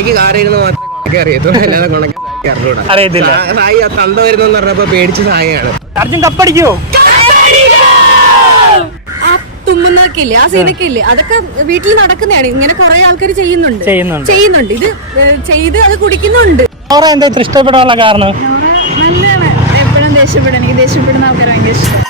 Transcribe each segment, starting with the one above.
സായിക്ക് കാറിയിരുന്ന് മാത്രമേ കൊണക്കെ അറിയത്തുള്ളൂ, അല്ലാതെ കൊണക്കെ അറിയത്തില്ല. സായി തന്ത വരുന്നെന്ന് പറഞ്ഞപ്പോ പേടിച്ച് സായിയാണ്. അർജുൻ കപ്പടിക്കുവോ? ആ തുമ്മുന്നൊക്കെ ആ സീനൊക്കെ ഇല്ലേ, അതൊക്കെ വീട്ടിൽ നടക്കുന്നതാണ്. ഇങ്ങനെ കുറെ ആൾക്കാർ ചെയ്യുന്നുണ്ട്. ഇത് ചെയ്ത് അത് കുടിക്കുന്നുണ്ട്. എന്താ ഇത്ര ഇഷ്ടപ്പെടാനുള്ള കാരണം? നല്ലതാണ്. എപ്പോഴും ദേഷ്യപ്പെടും. എനിക്ക് ദേഷ്യപ്പെടുന്ന ആൾക്കാർ ഭയങ്കര ഇഷ്ടം.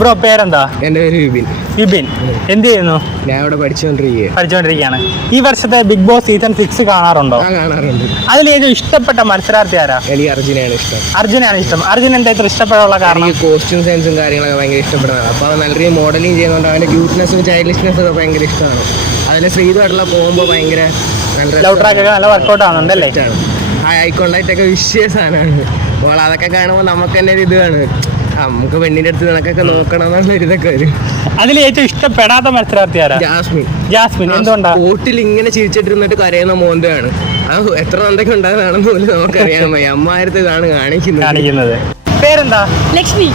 ബ്രോ പേരെന്താ? എന്റെ പേര് വിപിൻ. എന്ത് ചെയ്യുന്നു? ഞാൻ ഇവിടെ പഠിച്ചുകൊണ്ടിരിക്കുകയാണ്. ഈ വർഷത്തെ ബിഗ് ബോസ് സീസൺ 6 കാണാറുണ്ടോ? കാണാറുണ്ട്. അതിൽ ഏറ്റവും ഇഷ്ടപ്പെട്ട മത്സരാർത്ഥി ആരാ? എനിക്ക് അർജുനാണ് ഇഷ്ടം. അർജുൻ എന്താ ഇത്ര ഇഷ്ടപ്പെടാനുള്ള കാരണം? കോസ്റ്റ്യൂം സെൻസും കാര്യങ്ങളൊക്കെ ഭയങ്കര ഇഷ്ടപ്പെടുന്നതാണ്. അപ്പോൾ നല്ല രീതിയിൽ മോഡലിംഗ് ചെയ്യുന്നതുകൊണ്ട് അവന്റെ ക്യൂട്ട്നെസ്സും ചൈൽഡിഷ്നെസ്സും ഒക്കെ ഭയങ്കര ഇഷ്ടമാണ്. അതിൽ ശ്രീധുമായിട്ടുള്ള പോകുമ്പോൾ ഭയങ്കര നല്ല വർക്കൗട്ട് ആവുന്നുണ്ടല്ലേ? ഐ കോണ്ടാക്റ്റൊക്കെ വിഷയ സാധനമാണ്. അപ്പോൾ അതൊക്കെ കാണുമ്പോൾ നമുക്ക് തന്നെ ഇത് കാണും, നമുക്ക് പെണ്ണിന്റെ അടുത്ത് നിനക്കൊക്കെ നോക്കണം എന്നുള്ളൊരു ഇതൊക്കെ വരും. അതിൽ ഏറ്റവും ഇഷ്ടപ്പെടാത്ത മത്സരാർത്ഥി ആരാ? ജാസ്മിൻ. എന്തുകൊണ്ടാ? കോട്ടിൽ ഇങ്ങനെ ചിരിച്ചിട്ടിരുന്നിട്ട് കരയുന്ന മോന്തയാണ്. അത് എത്ര നന്ദൊക്കെ ഉണ്ടാകുന്നതാണെന്ന് പോലും നമുക്കറിയാൻ വയ്യ. അമ്മായിരത്തെ ഇതാണ് കാണിക്കുന്നത്. പേരെന്താ? ലക്ഷ്മി.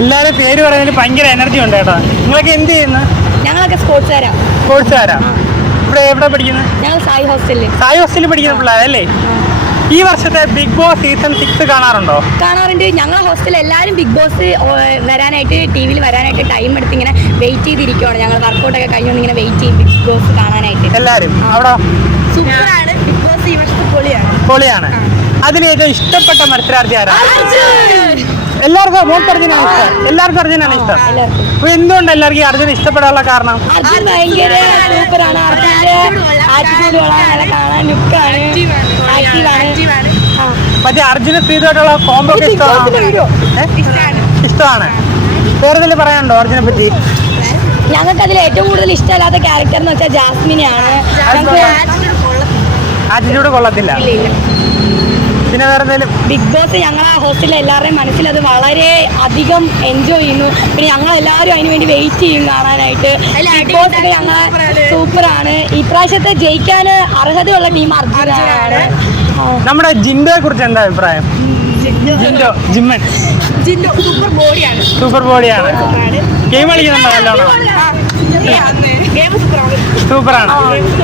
എല്ലാരും പേര് പറയുന്നതിൽ ഭയങ്കര എനർജി ഉണ്ട് കേട്ടോ. നിങ്ങളൊക്കെ എന്ത് ചെയ്യുന്നു? ഞങ്ങളൊക്കെ സ്പോർട്സുകാരാ. ഇവിടെ എവിടെ പഠിക്കുന്നത്? ഞങ്ങൾ സായി ഹോസ്റ്റലിൽ പഠിക്കുന്ന പിള്ളേരല്ലേ? ഈ വർഷത്തെ ബിഗ് ബോസ് സീസൺ 6 കാണാറുണ്ടോ? കാണാറുണ്ട്. ഞങ്ങളെ ഹോസ്റ്റലിൽ എല്ലാവരും ബിഗ് ബോസ് വരാനായിട്ട്, ടിവിയിൽ വരാനായിട്ട് ടൈം എടുത്ത് ഇങ്ങനെ വെയിറ്റ് ചെയ്തിരിക്കുകയാണ്. ഞങ്ങൾ വർക്കൗട്ടൊക്കെ കഴിഞ്ഞുകൊണ്ട് ഇങ്ങനെ വെയിറ്റ് ചെയ്യും ബിഗ് ബോസ് കാണാനായിട്ട്. എല്ലാവരും അവിടെ സൂപ്പറാണ്. ബിഗ് ബോസ് ഈ വർഷത്തെ പൊളിയാണ്. അതിൽ ഏറ്റവും ഇഷ്ടപ്പെട്ട മത്സരാർത്ഥി ആരാ? എല്ലാവർക്കും അർജുനാണ് ഇഷ്ടം. അപ്പൊ എന്തുകൊണ്ട് എല്ലാവർക്കും അർജുൻ ഇഷ്ടപ്പെടാനുള്ള കാരണം? അർജുൻ ഭയങ്കര സൂപ്പറാണ്. അർജുന്റെ ആറ്റിറ്റ്യൂഡ് വളരെ കാണാൻ ലുക്കാണ്, ആക്റ്റീവാണ്. മറ്റേ അർജുന ശ്രീധുമായിട്ടുള്ള കോംബോ ഇഷ്ടമാണ്. വേറെ എന്തെങ്കിലും പറയാനുണ്ടോ അർജുനെ പറ്റി? ഞങ്ങൾക്ക് അതിൽ ഏറ്റവും കൂടുതൽ ഇഷ്ടമല്ലാത്ത ക്യാരക്ടർ എന്ന് വെച്ചാൽ ജാസ്മിനെയാണ്. ആറ്റിറ്റ്യൂഡ് കൊള്ളത്തില്ല. പിന്നെ വേറെ എന്തെങ്കിലും? ബിഗ് ബോസ് ഞങ്ങളെ ഹോസ്റ്റലിലെ എല്ലാവരുടെയും മനസ്സിൽ അത് വളരെ അധികം എൻജോയ് ചെയ്യുന്നു. പിന്നെ ഞങ്ങളെല്ലാവരും അതിന് വേണ്ടി വെയിറ്റ് ചെയ്യും കാണാനായിട്ട്. ബിഗ് ബോസ് ഒക്കെ ഞങ്ങളെ സൂപ്പറാണ്. ഇപ്രാവശ്യത്തെ ജയിക്കാൻ അർഹതയുള്ള ടീം അർജുനാണ്. നമ്മുടെ ജിൻഡോയെ കുറിച്ച് എന്താ അഭിപ്രായം? സൂപ്പർ ബോഡിയാണ്. ഗെയിം കളിക്കുന്നുണ്ടോ? നല്ലോണം സൂപ്പറാണ്.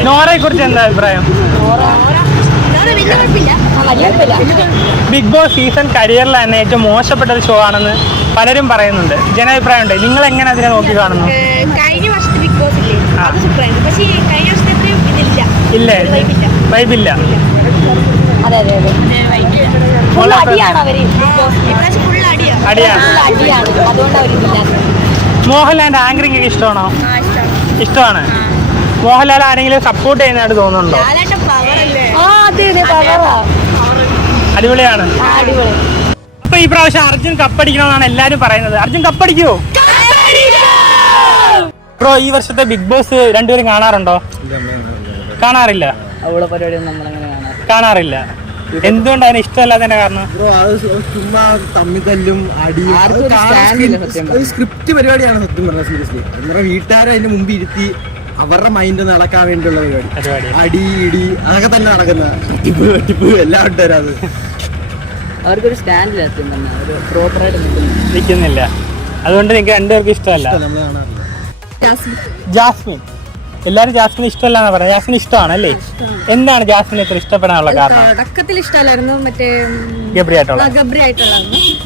നോറയെ കുറിച്ച് എന്താ അഭിപ്രായം? ബിഗ് ബോസ് സീസൺ കരിയറിൽ തന്നെ ഏറ്റവും മോശപ്പെട്ട ഒരു ഷോ ആണെന്ന് പലരും പറയുന്നുണ്ട്. ജനാഭിപ്രായം ഉണ്ട്. നിങ്ങൾ എങ്ങനെ അതിനെ നോക്കി കാണുന്നു? കഴിഞ്ഞ വർഷത്തെ ബിഗ് ബോസ് ഇല്ലേ? വൈബില്ല. മോഹൻലാലിന്റെ ആങ്കറിംഗ് ഒക്കെ ഇഷ്ടമാണോ? ഇഷ്ടമാണ്. മോഹൻലാൽ ആരെങ്കിലും സപ്പോർട്ട് ചെയ്യുന്നതായിട്ട് തോന്നുന്നുണ്ടോ? അടിപൊളിയാണ്. അപ്പൊ ഈ പ്രാവശ്യം അർജുൻ കപ്പടിക്കണമെന്നാണ് എല്ലാരും പറയുന്നത്. അർജുൻ കപ്പടിക്കുവോ? ബ്രോ ഈ വർഷത്തെ ബിഗ് ബോസ് രണ്ടുപേരും കാണാറുണ്ടോ? കാണാറില്ല. കാണാറില്ല. എന്തുകൊണ്ടാണ് ഇഷ്ടമല്ലാത്തതിന്റെ കാരണം? സ്ക്രിപ്റ്റ് പരിപാടിയാണ് സത്യം പറഞ്ഞ. സീരിയസ്ലി നമ്മുടെ വീട്ടുകാരെ അതിന് മുമ്പ് ഇരുത്തി അവരുടെ മൈൻഡ് നടക്കാൻ വേണ്ടിയുള്ള പരിപാടി. അടി ഇടി അതൊക്കെ തന്നെ നടക്കുന്ന ടിപ്പ് എല്ലാം ഉണ്ട്. അത് അവർക്കൊരു സ്റ്റാൻഡില്ല, പ്രോപ്പറായിട്ട് നിൽക്കുന്നില്ല. അതുകൊണ്ട് നിങ്ങൾക്ക് രണ്ടുപേർക്കും ഇഷ്ടമല്ല. ജാസ്മിൻ. എല്ലാരും ജാസ്മിൻ ഇഷ്ടമല്ലാന്ന് പറയാം. ജാസ്മിൻ ഇഷ്ടമാണ് അല്ലേ? എന്താണ് ജാസ്മിനെ ഇത്ര ഇഷ്ടപ്പെടാനുള്ള കാരണം? തുടക്കത്തിൽ ഇഷ്ടമല്ലായിരുന്നു, മറ്റേ ഗബ്രി ആയിട്ടുള്ള.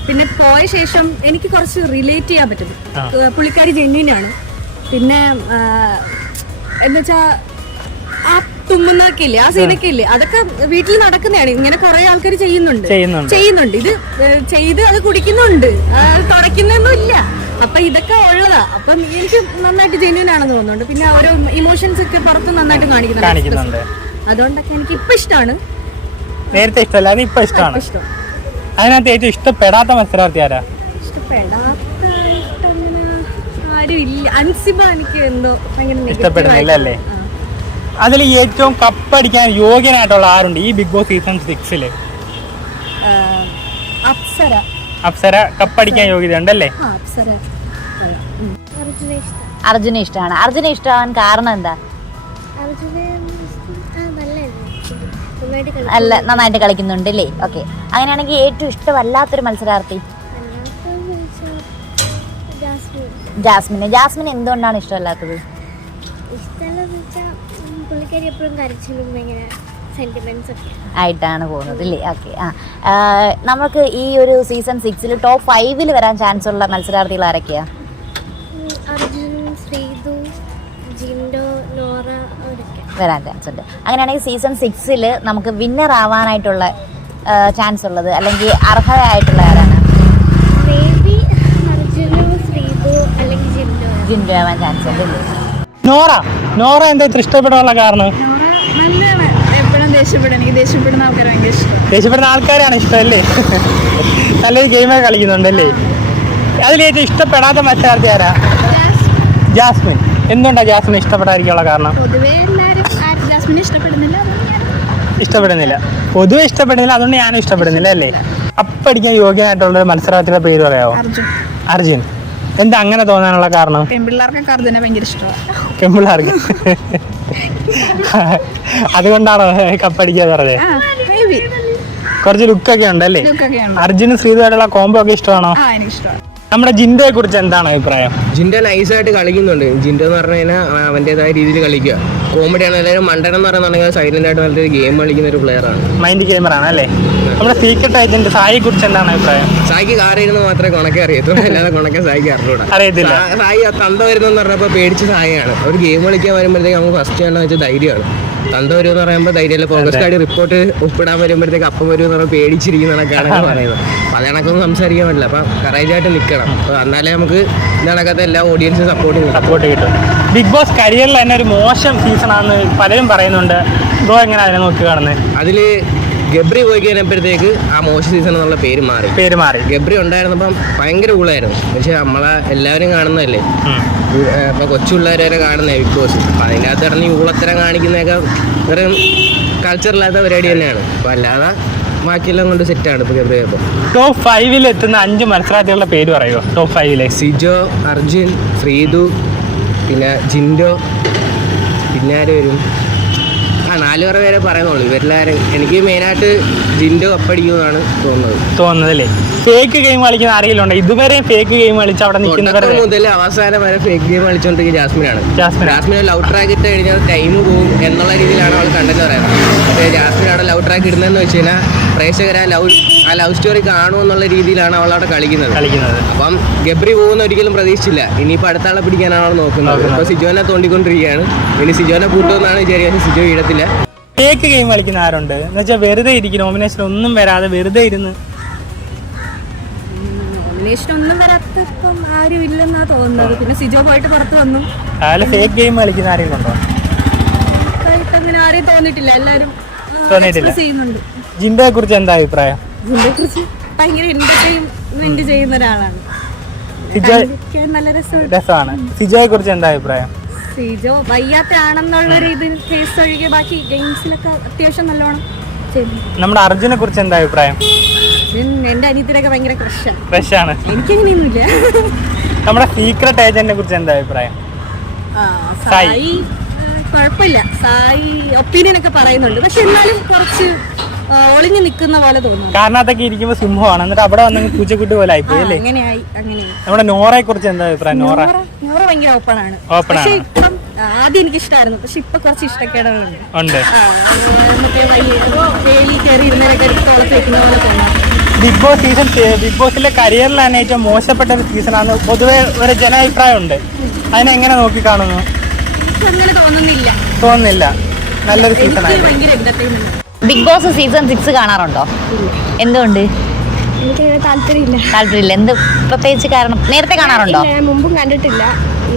പിന്നെ പോയ ശേഷം എനിക്ക് കുറച്ച് റിലേറ്റ് ചെയ്യാൻ പറ്റും. പുള്ളിക്കാരി ജെന്യൂനാണ്. പിന്നെ എന്നുവെച്ചാ ആ തുമ്മുന്നൊക്കെ ഇല്ലേ, ആ സീനൊക്കെ ഇല്ലേ, അതൊക്കെ വീട്ടിൽ നടക്കുന്നതാണ്. ഇങ്ങനെ കുറെ ആൾക്കാർ ചെയ്യുന്നുണ്ട്. ഇത് ചെയ്ത് അത് കുടിക്കുന്നുണ്ട്, തുടയ്ക്കുന്നൊന്നും ഇല്ല. അപ്പൊ ഇതൊക്കെ ഉള്ളതാ. അപ്പം എനിക്ക് നന്നായിട്ട് ജെന്യൂൻ ആണെന്ന് തോന്നുന്നുണ്ട്. പിന്നെ ഓരോ ഇമോഷൻസ് ഒക്കെ പുറത്ത് നന്നായിട്ട് കാണിക്കുന്നുണ്ട്. അതുകൊണ്ടൊക്കെ എനിക്ക് ഇപ്പൊ ഇഷ്ടമാണ്. നേരത്തെ ഇഷ്ടമല്ല, അത് ഇപ്പൊ ഇഷ്ടമാണ്. അതിനകത്ത് ഏറ്റവും ഇഷ്ടപ്പെടാത്ത മത്സരാർത്ഥി ആരാ? ആരും ഇല്ല. അൻസിബ എനിക്ക് എന്തോ ഭയങ്കര ഇഷ്ടപ്പെടുന്നില്ല അല്ലേ? അതിൽ ഏറ്റവും കപ്പടിക്കാൻ യോഗ്യനായിട്ടുള്ള ആരുണ്ട് ഈ ബിഗ് ബോസ് സീസൺ 6-ല്? അപ്സര കപ്പടിക്കാൻ യോഗ്യത ഉണ്ടല്ലേ? അർജുനെ ഇഷ്ടമാണ്. അർജുനെ ഇഷ്ടമാവാൻ കാരണം എന്താ? അല്ല, നന്നായിട്ട് കളിക്കുന്നുണ്ട് അല്ലേ? ഓക്കെ. അങ്ങനെയാണെങ്കിൽ ഏറ്റവും ഇഷ്ടമല്ലാത്തൊരു മത്സരാർത്ഥി? ജാസ്മിന് എന്തുകൊണ്ടാണ് ഇഷ്ടമല്ലാത്തത്? ഇഷ്ടമല്ലെന്ന് വെച്ചാൽ പുള്ളിക്കാരി എപ്പോഴും കരച്ചിലും ഭയങ്കര സെന്റിമെന്റ്സ് ഒക്കെ ആയിട്ടാണ് പോകുന്നത് അല്ലേ? ഓക്കെ. നമുക്ക് ഈ ഒരു സീസൺ 6 ടോപ്പ് 5 വരാൻ ചാൻസ് ഉള്ള മത്സരാർത്ഥികൾ ആരൊക്കെയാ? അർജുൻ, ശ്രീതു, ജിൻഡോ, നോറ അവരൊക്കെ വരാൻ ചാൻസ് ഉണ്ട്. അങ്ങനെയാണെങ്കിൽ സീസൺ 6 നമുക്ക് വിന്നർ ആവാനായിട്ടുള്ള ചാൻസ് ഉള്ളത് അല്ലെങ്കിൽ അർഹരായിട്ടുള്ള ആരാണ്? മേ ബി അർജുനോ, ശ്രീതു അല്ലെങ്കിൽ ജിൻഡോ ആവാൻ ചാൻസ് ഉണ്ട് അല്ലേ? നോറ എന്താ ഇത്ര ഇഷ്ടപ്പെടാനുള്ള കാരണം? നല്ലതാണ്. എപ്പോഴും എനിക്ക് ദേഷ്യപ്പെടുന്ന ആൾക്കാർ ഭയങ്കര ഇഷ്ടമാണ്. ദേഷ്യപ്പെടുന്ന ആൾക്കാരാണ് ഇഷ്ടമല്ലേ? നല്ലൊരു ഗെയിമൊക്കെ കളിക്കുന്നുണ്ടല്ലേ? അതിലേറ്റവും ഇഷ്ടപ്പെടാത്ത മത്സരാർത്ഥി ആരാ? ജാസ്മിൻ. എന്തുകൊണ്ടാണ് ജാസ്മിൻ ഇഷ്ടപ്പെടാതിരിക്കാനുള്ള കാരണം? പൊതുവേ എല്ലാവരും ജാസ്മിനെ ഇഷ്ടപ്പെടുന്നില്ല. പൊതുവെ ഇഷ്ടപ്പെടുന്നില്ല, അതുകൊണ്ട് ഞാനും ഇഷ്ടപ്പെടുന്നില്ല അല്ലേ? അപ്പടിക്കാൻ യോഗ്യനായിട്ടുള്ള ഒരു മത്സരാർത്ഥിയുടെ പേര് പറയാമോ? അർജുൻ. എന്താ അങ്ങനെ തോന്നാനുള്ള കാരണം? പെൺപിള്ളേർക്കൊക്കെ അർജുനെ ഭയങ്കര ഇഷ്ടമാണ്. പെൺപിള്ളേർക്ക് അതുകൊണ്ടാണോ കപ്പടിക്കാന്ന് പറഞ്ഞത്? കുറച്ച് ലുക്കൊക്കെ ഉണ്ടല്ലേ? അർജുനും ശ്രീതുമായിട്ടുള്ള കോംബോ ഒക്കെ ഇഷ്ടമാണോ? നമ്മുടെ ജിൻഡോയെ കുറിച്ച് എന്താണ് അഭിപ്രായം? ജിൻഡോ നൈസായിട്ട് കളിക്കുന്നുണ്ട്. ജിൻഡോ എന്ന് പറഞ്ഞു കഴിഞ്ഞാൽ അവൻ്റെതായ രീതിയിൽ കളിക്കുക. കോമഡിയാണ്. എല്ലാവരും മണ്ടനം എന്ന് പറയുന്നുണ്ടെങ്കിൽ സൈലന്റ് ആയിട്ട് നല്ലൊരു ഗെയിം കളിക്കുന്ന ഒരു പ്ലെയറാണ്. മൈൻഡ് ഗെയിമറാണ് അല്ലേ? നമ്മുടെ സീക്രട്ട് ഏജന്റ് സായിയെ കുറിച്ച് എന്താണ് അഭിപ്രായം? സായിക്ക് കാറിയിരുന്ന് മാത്രമേ കൊണക്കെ അറിയത്തുള്ളൂ, അല്ലാതെ കൊണക്കെ സായിക്ക് അറിഞ്ഞൂടാ. സായി തന്ത വരുന്നെന്ന് പറഞ്ഞപ്പോൾ പേടിച്ച് സായിയാണ്. ഒരു ഗെയിം കളിക്കാൻ വരുമ്പോഴത്തേക്ക് നമുക്ക് ഫസ്റ്റ് വേണമെന്ന് വെച്ചാൽ ധൈര്യമാണ്. തന്ത വരും എന്ന് പറയുമ്പോൾ ധൈര്യമല്ല. ഫോക്കസ് കാർഡ് റിപ്പോർട്ട് ഒപ്പിടാൻ വരുമ്പോഴത്തേക്ക് അപ്പം വരും എന്ന് പറഞ്ഞാൽ പേടിച്ചിരിക്കുന്നതൊക്കെയാണ് പറയുന്നത്. അപ്പോൾ അത് കണക്കൊന്നും സംസാരിക്കാൻ പറ്റില്ല. അപ്പം കറേജായിട്ട് നിൽക്കണം. അപ്പോൾ എന്നാലേ നമുക്ക് ഇതിനകത്ത് എല്ലാ ഓഡിയൻസും സപ്പോർട്ട് കിട്ടും. ബിഗ് ബോസ് കരിയറിൽ തന്നെ ഒരു മോശം സീസണാണെന്ന് പലരും പറയുന്നുണ്ട്. ബ്രോ എങ്ങനെ അതിനെ നോക്കി കാണുന്നത്? അതിൽ ഗബ്രി പോയി കഴിഞ്ഞപ്പോഴത്തേക്ക് ആ മോശം സീസൺ എന്നുള്ള പേര് മാറി. ഗബ്രി ഉണ്ടായിരുന്നപ്പം ഭയങ്കര കൂളായിരുന്നു. പക്ഷെ നമ്മളെ എല്ലാവരും കാണുന്നതല്ലേ, ഇപ്പൊ കൊച്ചു പിള്ളേർ വരെ കാണുന്ന ബിഗ് ബോസ്. അപ്പൊ അതിൻ്റെ അകത്ത് ഇറങ്ങി ഊളത്തരം കാണിക്കുന്നതൊക്കെ വെറും കൾച്ചറില്ലാത്ത പരിപാടി തന്നെയാണ്. അപ്പൊ അല്ലാതെ ബാക്കിയെല്ലാം കൊണ്ട് സെറ്റാണ് ഇപ്പൊ ഗബ്രി. ഇപ്പൊ ടോപ്പ് 5 എത്തുന്ന 5 മത്സരാർത്ഥികളുടെ പേര് പറയുമോ? ടോപ്പ് 5 സിജോ, അർജുൻ, ശ്രീതു, പിന്നെ ജിൻഡോ, പിന്നെ ആര് വരും? 4 പേരെ പറയുന്നുള്ളൂ. ഇവരെല്ലാവരും എനിക്ക് മെയിനായിട്ട് ജിൻഡോ കപ്പടിക്കുമെന്നാണ് തോന്നുന്നത് അല്ലേ? ഫേക്ക് ഗെയിം കളിക്കുന്ന ആരെങ്കിലും ഉണ്ടോ? ഇതുവരെ ഫേക്ക് ഗെയിം കളിച്ച് അവിടെ നിൽക്കുന്നവരെ മുതൽ അവസാനം വരെ ഫേക്ക് ഗെയിം കളിച്ചുകൊണ്ടിരിക്കുന്ന ജാസ്മിൻ ലവ് ട്രാക്ക് ഇട്ട് കഴിഞ്ഞാൽ ടൈം പോകും എന്നുള്ള രീതിയിലാണ് അവൾ കണ്ടെന്ന് പറയുന്നത്. പക്ഷേ ജാസ്മിൻ അവിടെ ലവ് ട്രാക്ക് ഇടുന്നതെന്ന് വെച്ച് കഴിഞ്ഞാൽ പ്രേക്ഷകർ ആ ലവ് സ്റ്റോറി കാണുമെന്നുള്ള രീതിയിലാണ് അവൾ അവിടെ കളിക്കുന്നത്. അപ്പം ഗബ്രി പോകുന്ന ഒരിക്കലും പ്രതീക്ഷിച്ചില്ല. ഇനിയിപ്പോൾ അടുത്ത ആളെ പിടിക്കാനാണ് അവൾ നോക്കുന്നത്. ഇപ്പോൾ സിജോനെ തോണ്ടിക്കൊണ്ടിരിക്കുകയാണ്. ഇനി സിജോനെ കൂട്ടുമെന്നാണ് വിചാരിക്കുന്നത്. സിജോ ഇടത്തില്ല. ഫേക്ക് ഗെയിം കളിക്കുന്ന ആരുണ്ട് എന്ന് വെച്ചാൽ വെറുതെ ഇരിക്കും, നോമിനേഷൻ ഒന്നും വരാതെ വെറുതെ ഇരുന്ന്? ഒന്നും വരാത്ത ഇപ്പം ആരും ഇല്ലെന്നാ തോന്നുന്നത്. പിന്നെ സിജോ പോയിട്ട് പുറത്ത് വന്നു. ഫേക്ക് ഗെയിം കളിക്കുന്ന ആരെങ്കിലും ഉണ്ടോ? അങ്ങനെ ആരെയും തോന്നിയിട്ടില്ല. എല്ലാരും ചെയ്യുന്നുണ്ട്. ജിൻഡോയെ കുറിച്ച് എന്താ അഭിപ്രായം? ജിൻഡോയെ കുറിച്ച് ഭയങ്കര എന്റർടൈൻമെന്റ് ചെയ്യുന്ന ഒരാളാണ്. നല്ല രസമാണ്. സിജോയെ കുറിച്ച് എന്താ അഭിപ്രായം? സിജോ വയ്യാത്താണെന്നുള്ളൊരു ഇത് ഫേസ് ഒഴികെ ബാക്കി ഗെയിംസിലൊക്കെ അത്യാവശ്യം നല്ലോണം ചെയ്യുന്നു. നമ്മുടെ അർജുനെ കുറിച്ച് എന്താ അഭിപ്രായം? എന്റെ അനിയത്തിനൊക്കെ ഭയങ്കര ക്രഷാണ്. എനിക്കങ്ങനെയൊന്നുമില്ല. നമ്മുടെ സീക്രട്ട് ഏജന്റിനെ കുറിച്ച് എന്താ അഭിപ്രായം? സായി കുഴപ്പമില്ല. സായി ഒപ്പീനിയൻ ഒക്കെ പറയുന്നുണ്ട്. പക്ഷെ എന്നാലും കുറച്ച് ഒളിഞ്ഞു നിൽക്കുന്ന പോലെ തോന്നുന്നു. കാരണം അതൊക്കെ ഇരിക്കുമ്പോൾ സിംഹമാണ്, എന്നിട്ട് അവിടെ വന്ന് പൂച്ചക്കുട്ടി പോലെ ആയിപ്പോയി അല്ലേ? അങ്ങനെയായി. നമ്മുടെ നോറയെ കുറിച്ച് എന്താ അഭിപ്രായം? നോറ ഭയങ്കര ഓപ്പൺ ആണ്. പക്ഷെ ഇപ്പം ആദ്യം എനിക്ക് ഇഷ്ടമായിരുന്നു. പക്ഷെ ഇപ്പൊ കുറച്ച് ഇഷ്ടക്കേടുകളുണ്ട്. ബിഗ് ബോസിലെ കരിയറിൽ തന്നെ ഏറ്റവും മോശപ്പെട്ട ഒരു സീസണാണ് പൊതുവെ ഒരു ജനാഭിപ്രായം ഉണ്ട്. അതിനെങ്ങനെ നോക്കി കാണുന്നു? അങ്ങനെ തോന്നുന്നില്ല. നല്ലൊരു സീസണായിരുന്നു. ബിഗ് ബോസ് സീസൺ 6 കാണാറുണ്ടോ? എന്തുകൊണ്ട്? എനിക്ക് താല്പര്യമില്ല. എന്ത് പ്രത്യേകിച്ച് കാരണം? നേരത്തെ കാണാറുണ്ടോ? മുമ്പും കണ്ടിട്ടില്ല.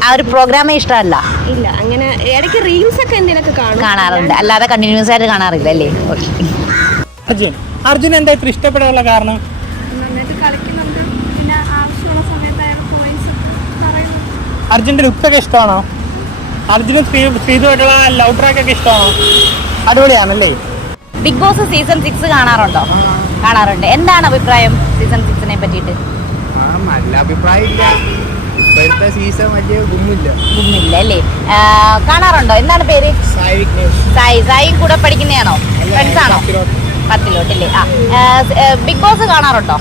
ആ ഒരു പ്രോഗ്രാമേ ഇഷ്ടമല്ല? ഇല്ല. അങ്ങനെ ഇടയ്ക്ക് റീൽസ് ഒക്കെ എന്തെങ്കിലുമൊക്കെ കാണാറുണ്ട്, അല്ലാതെ കണ്ടിന്യൂസ് ആയിട്ട് കാണാറില്ല അല്ലേ? അർജുൻ എന്താ ഇത്ര ഇഷ്ടപ്പെടാനുള്ള കാരണം? നന്നായിട്ട് കളിക്കുന്നുണ്ട്. പിന്നെ ആവശ്യമുള്ള സമയത്ത് അർജുൻ്റെ ലുക്കൊക്കെ ഇഷ്ടമാണോ? അർജുനും ശ്രീതുമായിട്ടുള്ള ലവ് ട്രാക്ക് ഒക്കെ ഇഷ്ടമാണോ? അടിപൊളിയാണല്ലേ? ബിഗ് ബോസ് സീസൺ 6 കാണാറുണ്ടോ? കാണാറുണ്ട്. എന്താണ് അഭിപ്രായം സീസൺ 6നെ പറ്റിയിട്ട്? നല്ല അഭിപ്രായം ഇല്ല. ഇപ്പോഴത്തെ സീസൺ വലിയ ഗുമ്മില്ല അല്ലേ? കാണാറുണ്ടോ? എന്താണ് പേര്? സായി കൂടെ പഠിക്കുന്നതാണോ? ഫ്രണ്ട്സ് ആണോ? 10 ബിഗ് ബോസ് കാണാറുണ്ടോ?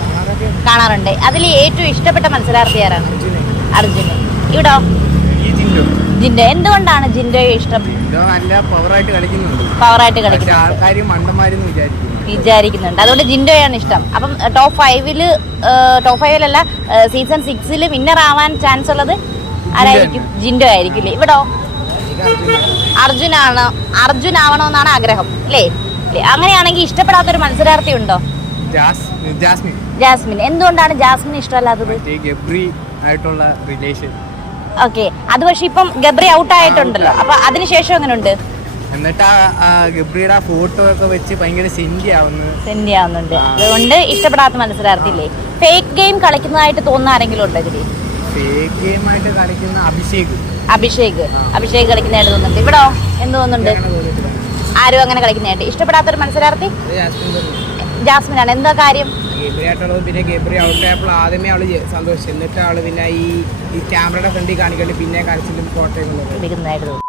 കാണാറുണ്ട്. അതിൽ ഏറ്റവും ഇഷ്ടപ്പെട്ട മത്സരാർത്ഥി ആരാണ്? അർജുന്. ഇവിടോ ഈ ജിൻഡോ ജിൻഡോ. എന്തുകൊണ്ടാണ് ജിൻഡോയെ ഇഷ്ടം? നല്ല പവറായിട്ട് കളിക്കുന്നുണ്ട്. പവറായിട്ട് കളിക്കുന്നത് ആൾക്കാർ മണ്ടന്മാരെന്ന് വിചാരിക്കുന്നുണ്ട്, അതുകൊണ്ട് ജിൻഡോയാണ് ഇഷ്ടം. അപ്പം ടോപ്പ് ഫൈവിലല്ല സീസൺ 6 വിന്നർ ആവാൻ ചാൻസ് ഉള്ളത് ആരായിരിക്കും? ജിൻഡോ ആയിരിക്കും. ഇവിടോ അർജുൻ ആവണമെന്നാണ് ആഗ്രഹം അല്ലേ? അങ്ങനെയാണെങ്കിൽ ഇഷ്ടപ്പെടാത്തൊരു മത്സരാർത്ഥി ഉണ്ടോ? ജാസ്മിൻ. എന്തുകൊണ്ടാണ് ജാസ്മിൻ ഇഷ്ടമല്ലാത്തത്? ഗബ്രി ആയിട്ടുള്ള റിലേഷൻ. ഓക്കെ, അത് പക്ഷെ ഇപ്പം ഗബ്രി ഔട്ട് ആയിട്ടുണ്ടല്ലോ, അപ്പൊ അതിനുശേഷം എങ്ങനെയുണ്ട്? എന്നിട്ട് ആ ഗബ്രിയുടെ ഫോട്ടോ ഒക്കെ വെച്ച് ഭയങ്കര സെൻഡി ആവുന്നുണ്ട്. അതുകൊണ്ട് ഇഷ്ടപ്പെടാത്ത മത്സരാർത്ഥി ഇല്ലേ? ഫേക്ക് ഗെയിം കളിക്കുന്നതായിട്ട് തോന്നുന്ന ആരെങ്കിലും ഉണ്ടോ ഇതില്? ഫേക്ക് ഗെയിം ആയിട്ട് കളിക്കുന്ന അഭിഷേക് കളിക്കുന്നതായിട്ട് തോന്നുന്നുണ്ട്. ഇവിടോ എന്ത് തോന്നുന്നുണ്ട്? ആരും അങ്ങനെ കളിക്കുന്നതായിട്ട് ഇഷ്ടപ്പെടാത്തൊരു മത്സരാർത്ഥി ജാസ്മിൻ ആണ്. എന്താ കാര്യം? ഗബ്രി ആയിട്ടുള്ളത്. പിന്നെ ഗബ്രി ഔട്ട് ആയപ്പോൾ ആദ്യമേ അവള് സന്തോഷിച്ചു, എന്നിട്ട് അവള് പിന്നെ ഈ ക്യാമറയുടെ ഫ്രണ്ടിൽ കാണിക്കണ്ട് പിന്നെ കരച്ചിലും ഫോട്ടോ എടുക്കുന്നതായിട്ട് തോന്നുന്നു.